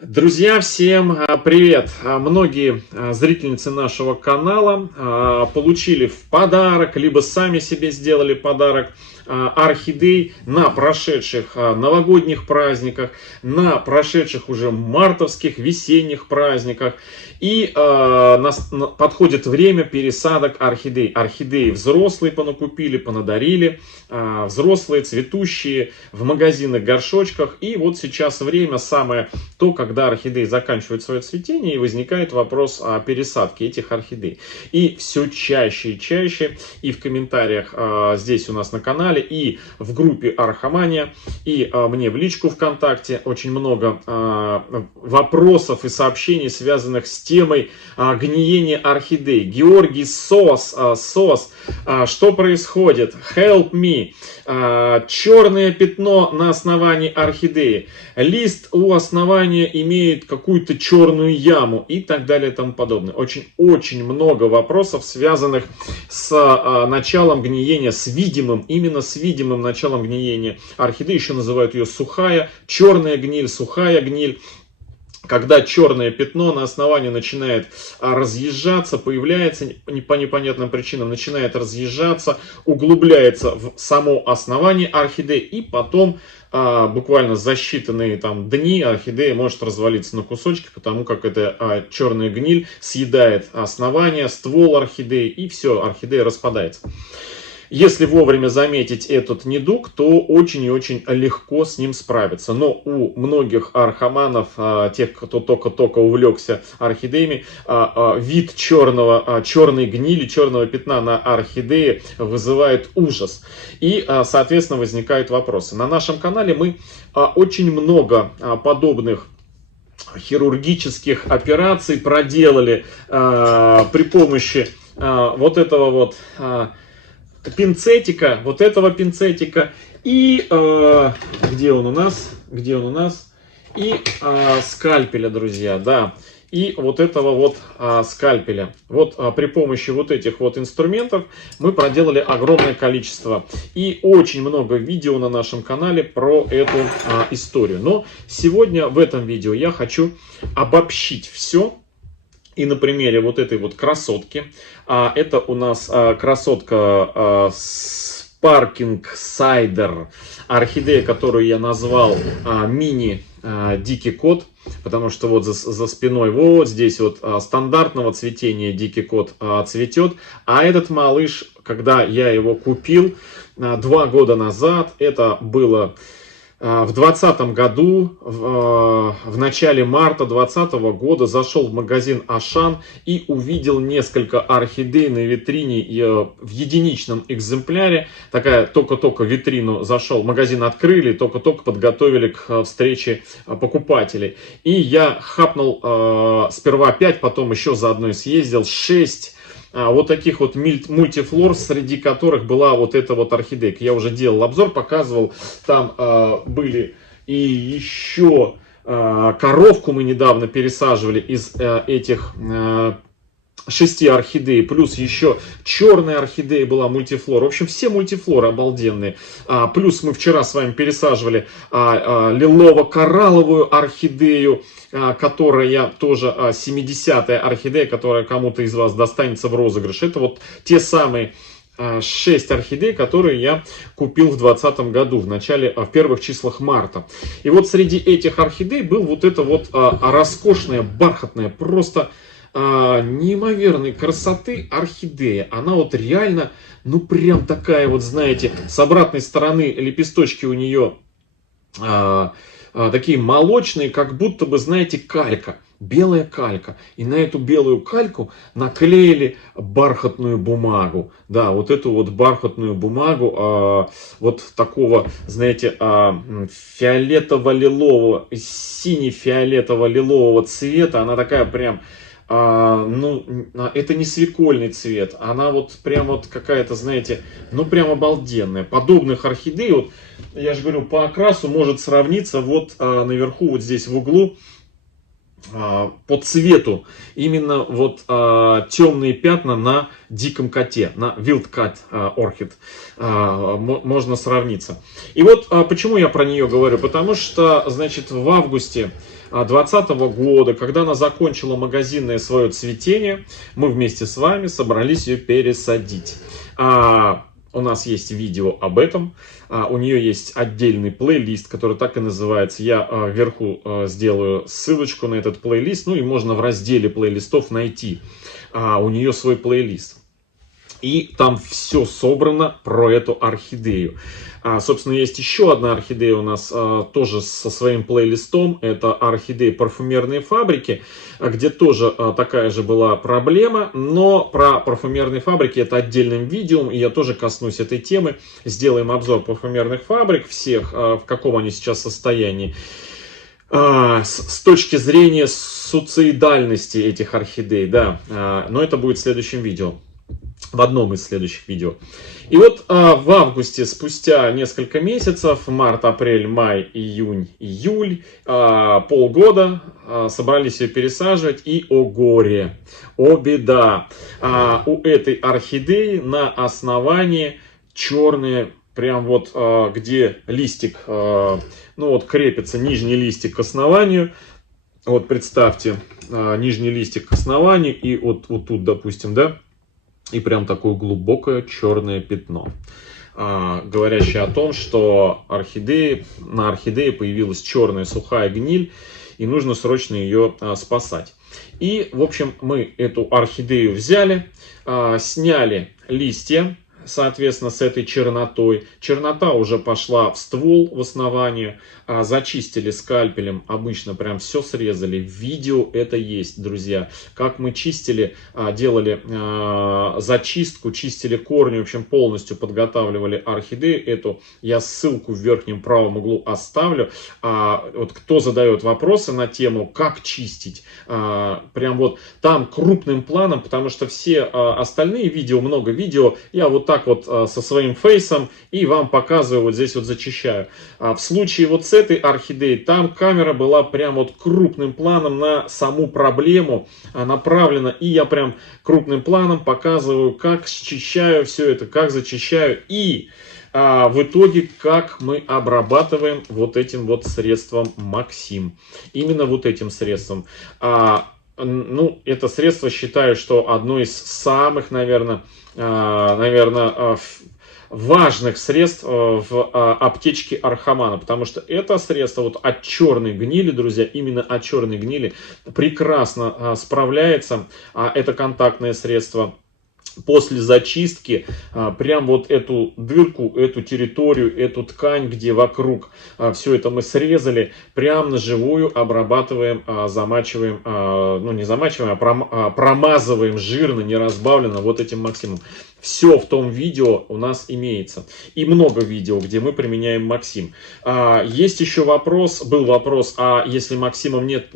Друзья, всем привет! Многие зрительницы нашего канала получили в подарок, либо сами себе сделали подарок орхидей на прошедших новогодних праздниках, на прошедших уже мартовских весенних праздниках. И подходит время пересадок орхидей. Орхидеи взрослые понакупили, понадарили, взрослые, цветущие, в магазинах, горшочках. И вот сейчас время самое то, когда орхидеи заканчивают свое цветение, и возникает вопрос о пересадке этих орхидей. И все чаще и чаще, и в комментариях здесь у нас на канале, и в группе Архамания, и мне в личку ВКонтакте очень много вопросов и сообщений, связанных с темой гниения орхидей. Георгий СОС, что происходит? Help me. Черное пятно на основании орхидеи. Лист у основания имеет какую-то черную яму и так далее и тому подобное. Очень много вопросов, связанных с началом гниения, именно с видимым началом гниения орхидеи. Еще называют ее сухая, черная гниль, сухая гниль. Когда черное пятно на основании начинает разъезжаться, появляется по непонятным причинам, начинает разъезжаться, углубляется в само основание орхидеи, и потом буквально за считанные дни орхидея может развалиться на кусочки, потому как эта черная гниль съедает основание, ствол орхидеи, и все, орхидея распадается. Если вовремя заметить этот недуг, то очень и очень легко с ним справиться. Но у многих архаманов, тех, кто только-только увлекся орхидеями, вид черной гнили, черного пятна на орхидее вызывает ужас. И, соответственно, возникают вопросы. На нашем канале мы очень много подобных хирургических операций проделали при помощи вот этого пинцетика, и где он у нас, и скальпеля, друзья, да, и вот этого скальпеля. При помощи этих инструментов мы проделали огромное количество и очень много видео на нашем канале про эту историю. Но сегодня в этом видео я хочу обобщить все. И на примере этой красотки, это у нас красотка Sparking Cider, орхидея, которую я назвал мини дикий кот, потому что за спиной здесь стандартного цветения дикий кот цветет, а этот малыш, когда я его купил 2 года назад, это было в 2020 году, в начале марта 2020 года, зашел в магазин Ашан и увидел несколько орхидей на витрине в единичном экземпляре. Такая только-только витрину зашел, магазин открыли, только-только подготовили к встрече покупателей. И я хапнул сперва 5, потом еще заодно съездил 6 таких мультифлор, среди которых была эта орхидейка. Я уже делал обзор, показывал, там были и еще коровку мы недавно пересаживали из этих 6 орхидей, плюс еще черная орхидея была, мультифлора. В общем, все мультифлоры обалденные. Плюс мы вчера с вами пересаживали лилово-коралловую орхидею, которая тоже 70-я орхидея, которая кому-то из вас достанется в розыгрыш. Это те самые 6 орхидей, которые я купил в 2020 году, в первых числах марта. И среди этих орхидей был эта роскошная, бархатная, просто неимоверной красоты орхидея. Она реально, прям такая знаете, с обратной стороны лепесточки у нее такие молочные, как будто бы, знаете, калька. Белая калька. И на эту белую кальку наклеили бархатную бумагу. Да, эту бархатную бумагу такого, знаете, фиолетово-лилового, сине-фиолетово-лилового цвета. Она такая прям, это не свекольный цвет. Она прям какая-то, знаете, прям обалденная. Подобных орхидей, я же говорю, по окрасу может сравниться наверху, здесь в углу, по цвету именно вот темные пятна на диком коте, на Wild Cat Orchid можно сравниться. И вот почему я про нее говорю, потому что, значит, в августе 2020 года, когда она закончила магазинное свое цветение, мы вместе с вами собрались ее пересадить. У нас есть видео об этом, у нее есть отдельный плейлист, который так и называется. Я вверху сделаю ссылочку на этот плейлист, ну и можно в разделе плейлистов найти у нее свой плейлист. И там все собрано про эту орхидею. Собственно, есть еще одна орхидея у нас тоже со своим плейлистом. Это орхидеи парфюмерные фабрики, где тоже такая же была проблема. Но про парфюмерные фабрики это отдельным видео. И я тоже коснусь этой темы. Сделаем обзор парфюмерных фабрик всех, в каком они сейчас состоянии. С точки зрения суицидальности этих орхидей, да. Но это будет в следующем видео. В одном из следующих видео. И вот в августе, спустя несколько месяцев, март, апрель, май, июнь, июль, полгода, собрались ее пересаживать, и о горе, о беда. У этой орхидеи на основании черные, прям вот где листик, ну вот крепится нижний листик к основанию. Вот представьте, нижний листик к основанию, и вот тут, допустим, да, и прям такое глубокое черное пятно, говорящее о том, что на орхидее появилась черная сухая гниль, и нужно срочно ее спасать. И, в общем, мы эту орхидею взяли, сняли листья, соответственно, с этой чернотой. Чернота уже пошла в ствол, в основании. Зачистили скальпелем, обычно прям все срезали. Видео это есть, друзья. Как мы чистили, делали зачистку, чистили корни, в общем, полностью подготавливали орхидею эту. Я ссылку в верхнем правом углу оставлю. Вот кто задает вопросы на тему, как чистить, прям вот там крупным планом, потому что все остальные видео, много видео, я вот так вот со своим фейсом и вам показываю, вот здесь вот зачищаю. В случае вот с этой орхидеей, там камера была прям вот крупным планом на саму проблему направлена, и я прям крупным планом показываю, как счищаю все это, как зачищаю, и в итоге как мы обрабатываем вот этим вот средством Максим. Именно вот этим средством. Ну, это средство считаю, что одно из самых, наверное, важных средств в аптечке Архамана, потому что это средство вот от черной гнили, друзья, именно от черной гнили прекрасно справляется. Это контактное средство. После зачистки прям вот эту дырку, эту территорию, эту ткань, где вокруг все это мы срезали, прям на живую обрабатываем, замачиваем, ну не замачиваем, а промазываем жирно, не разбавлено вот этим Максимом. Все в том видео у нас имеется. И много видео, где мы применяем Максим. Есть еще вопрос, был вопрос, а если Максима нет,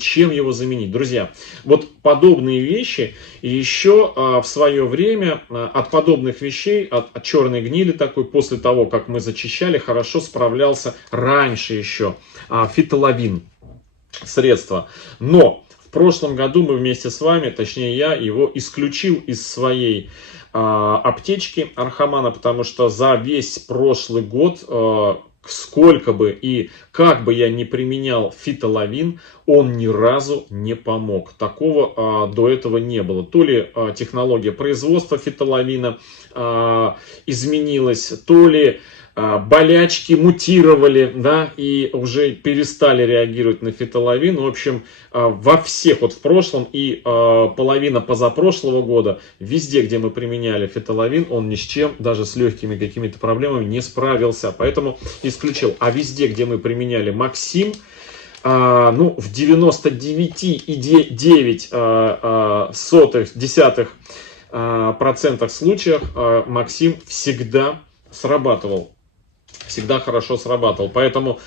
чем его заменить? Друзья, вот подобные вещи, и еще в свое время от подобных вещей, от черной гнили такой, после того, как мы зачищали, хорошо справлялся раньше еще фитолавин средство. Но в прошлом году мы вместе с вами, точнее я, его исключил из своей аптечки Архамана, потому что за весь прошлый год, сколько бы и как бы я ни применял фитолавин, он ни разу не помог. Такого до этого не было. То ли технология производства фитолавина изменилась, то ли болячки мутировали, да, и уже перестали реагировать на фитолавин. В общем, во всех, вот в прошлом и половина позапрошлого года, везде, где мы применяли фитолавин, он ни с чем, даже с легкими какими-то проблемами не справился. Поэтому исключил. А везде, где мы применяли Максим, ну, в 99,9% случаях Максим всегда срабатывал. Всегда хорошо срабатывал. Поэтому,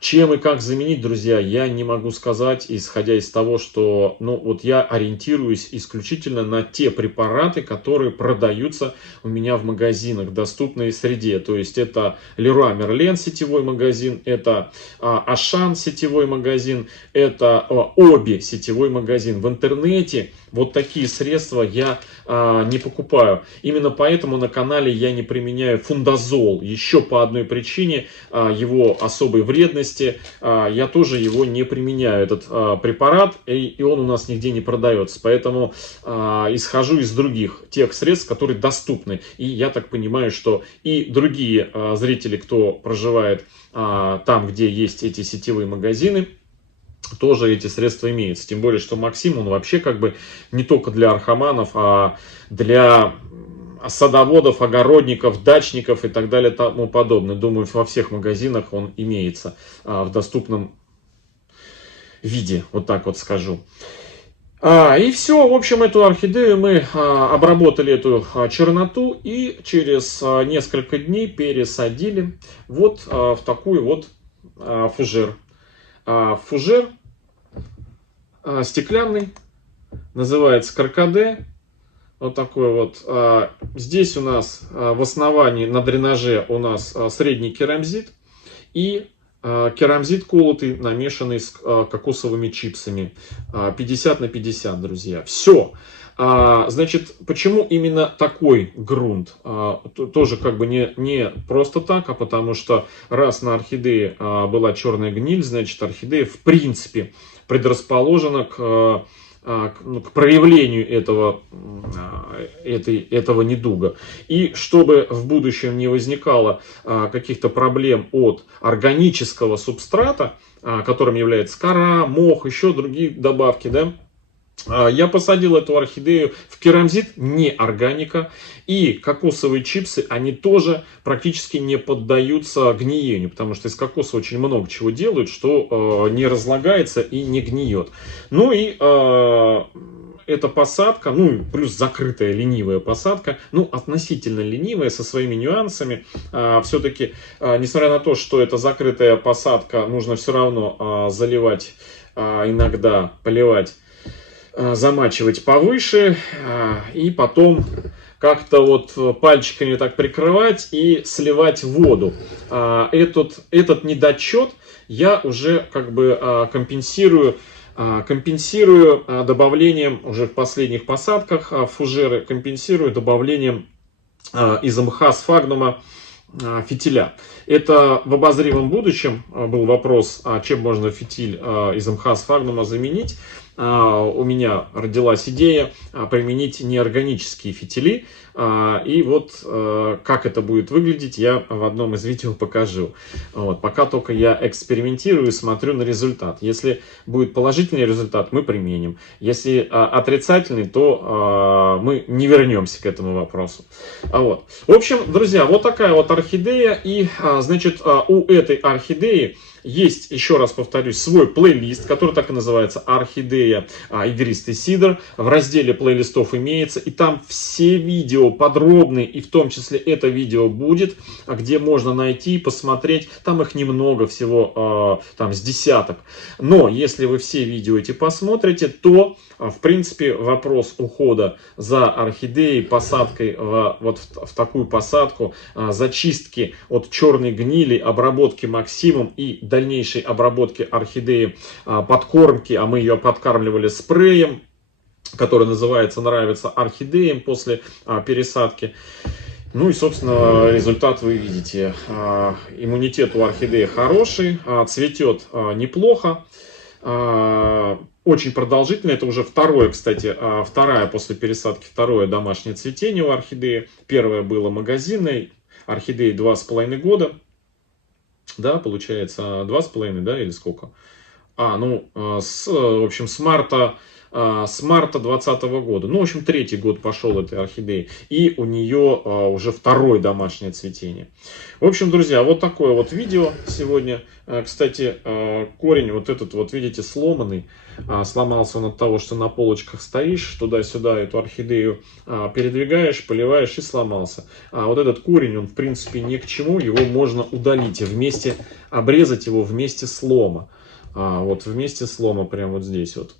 Чем и как заменить, друзья, я не могу сказать, исходя из того, что вот я ориентируюсь исключительно на те препараты, которые продаются у меня в магазинах, доступной среде. То есть это Leroy Merlin сетевой магазин, это Ашан сетевой магазин, это Оби сетевой магазин. В интернете вот такие средства я не покупаю. Именно поэтому на канале я не применяю фундазол. Еще по одной причине, его особой вредности. Я тоже его не применяю, этот препарат, и он у нас нигде не продается. Поэтому исхожу из других тех средств, которые доступны. И я так понимаю, что и другие зрители, кто проживает там, где есть эти сетевые магазины, тоже эти средства имеются. Тем более, что Максим, он вообще как бы не только для архаманов, а для садоводов, огородников, дачников и так далее и тому подобное. Думаю, во всех магазинах он имеется в доступном виде, вот так вот скажу. И все, в общем, эту орхидею мы обработали, эту черноту, и через несколько дней пересадили вот в такой вот фужер. Фужер стеклянный, называется Каркаде. Вот такой вот. Здесь у нас в основании на дренаже у нас средний керамзит и керамзит колотый, намешанный с кокосовыми чипсами. 50 на 50, друзья. Все. Значит, почему именно такой грунт? Тоже как бы не просто так, а потому что раз на орхидее была черная гниль, значит, орхидея в принципе предрасположена к проявлению этого недуга. И чтобы в будущем не возникало каких-то проблем от органического субстрата, которым является кора, мох, еще другие добавки, да, я посадил эту орхидею в керамзит, не органика, и кокосовые чипсы, они тоже практически не поддаются гниению, потому что из кокоса очень много чего делают, что не разлагается и не гниет. Ну и эта посадка, ну плюс закрытая ленивая посадка, ну относительно ленивая, со своими нюансами. Все-таки, несмотря на то, что это закрытая посадка, нужно все равно заливать, иногда поливать, замачивать повыше и потом как-то вот пальчиками так прикрывать и сливать воду. Этот недочет я уже как бы компенсирую добавлением уже в последних посадках фужеры, компенсирую добавлением из мха сфагнума фитиля. Это в обозримом будущем был вопрос, чем можно фитиль из мха сфагнума заменить. У меня родилась идея применить неорганические фитили. И вот как это будет выглядеть, я в одном из видео покажу. Вот, пока только я экспериментирую, смотрю на результат. Если будет положительный результат, мы применим. Если отрицательный, то мы не вернемся к этому вопросу. Вот. В общем, друзья, вот такая вот орхидея. И, значит, у этой орхидеи есть, еще раз повторюсь, свой плейлист, который так и называется «Орхидея игристый сидр». В разделе плейлистов имеется, и там все видео подробные, и в том числе это видео будет, где можно найти, посмотреть. Там их немного, всего там с десяток. Но если вы все видео эти посмотрите, то в принципе вопрос ухода за орхидеей, посадкой вот в такую посадку, зачистки от черной гнили, обработки максимум и дальнейшей обработки орхидеи, подкормки, а мы ее подкармливали спреем, который называется «Нравится орхидеям» после пересадки. Ну и, собственно, результат вы видите. Иммунитет у орхидеи хороший, цветет неплохо, очень продолжительно. Это уже второе, кстати, после пересадки второе домашнее цветение у орхидеи. Первое было магазинной, орхидеи 2,5 года. Да, получается 2,5, да, или сколько? в общем, с марта 2020 года. Ну, в общем, третий год пошел этой орхидеи. И у нее уже второе домашнее цветение. В общем, друзья, вот такое вот видео сегодня. Кстати, корень вот этот вот, видите, сломанный. Сломался он от того, что на полочках стоишь, туда-сюда эту орхидею передвигаешь, поливаешь и сломался. А вот этот корень, он в принципе ни к чему, его можно удалить, обрезать его вместе слома. Вот вместе слома прямо вот здесь вот.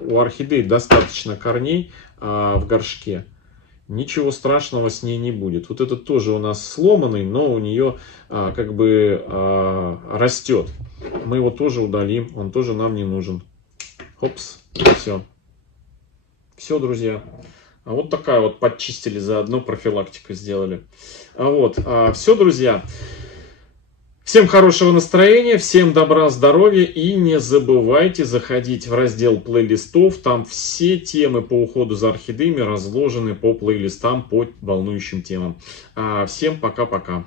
У орхидей достаточно корней в горшке. Ничего страшного с ней не будет. Вот этот тоже у нас сломанный, но у нее как бы растет. Мы его тоже удалим, он тоже нам не нужен. Хопс, все. Все, друзья. Вот такая вот подчистили, заодно профилактику сделали. Все, друзья. Всем хорошего настроения, всем добра, здоровья и не забывайте заходить в раздел плейлистов. Там все темы по уходу за орхидеями разложены по плейлистам, по волнующим темам. Всем пока-пока.